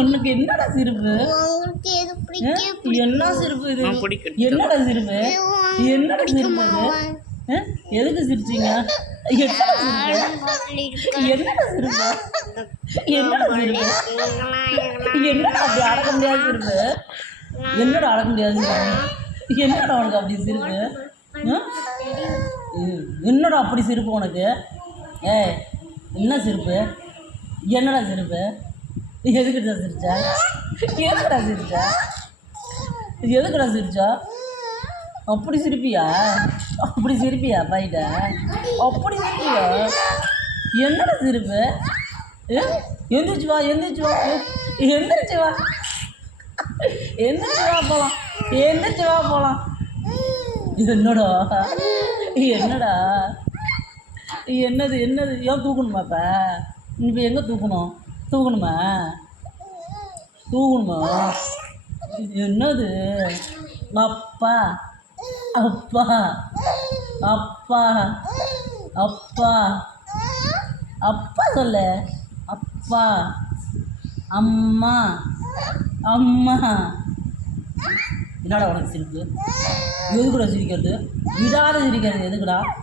உனக்கு என்னடா சிரிப்பு? என்ன சிரிப்பு இது? என்னடா சிரிப்பு? என்னடா சிரிப்பு இது? எதுக்கு சிரிச்சீங்க? என்னடா சிரிப்பு? என்னடா சிரிப்பு? என்னடா அப்படி அடக்க முடியாத சிரிப்பு? என்னடா அடக்க முடியாது சிரிப்பு? என்னடா உனக்கு அப்படி சிரிப்பு? என்னடா அப்படி சிரிப்பு உனக்கு? என்ன சிரிப்பு? என்னடா சிரிப்பு? எதுக்குடா சிரிச்சா? எதுக்குடா சிரிச்சா? எதுக்குடா சிரிச்சா? அப்படி சிரிப்பியா? அப்படி சிரிப்பியா பையிட்ட? அப்படி சிரிப்பியா? என்னடா சிரிப்பு? எந்திரிச்சு வா, எந்திரிச்சு வா, எந்திரிச்சு வா, எந்திரிச்சு வா போகலாம், எந்திரிச்சு வா போகலாம். என்னடா என்னடா என்னது என்னது? ஏன் தூக்கணுமா இப்போ? இப்போ எங்கே தூக்கணும்? தூக்கணுமா? தூக்கணுமா? என்னது? அப்பா அப்பா அப்பா அப்பா அப்பா சொல்லு. அப்பா அம்மா அம்மா. என்னடா உனக்கு சிரிப்பு? எதுக்குடா சிரிக்கிறது? விடாத சிரிக்கிறது எதுக்குடா?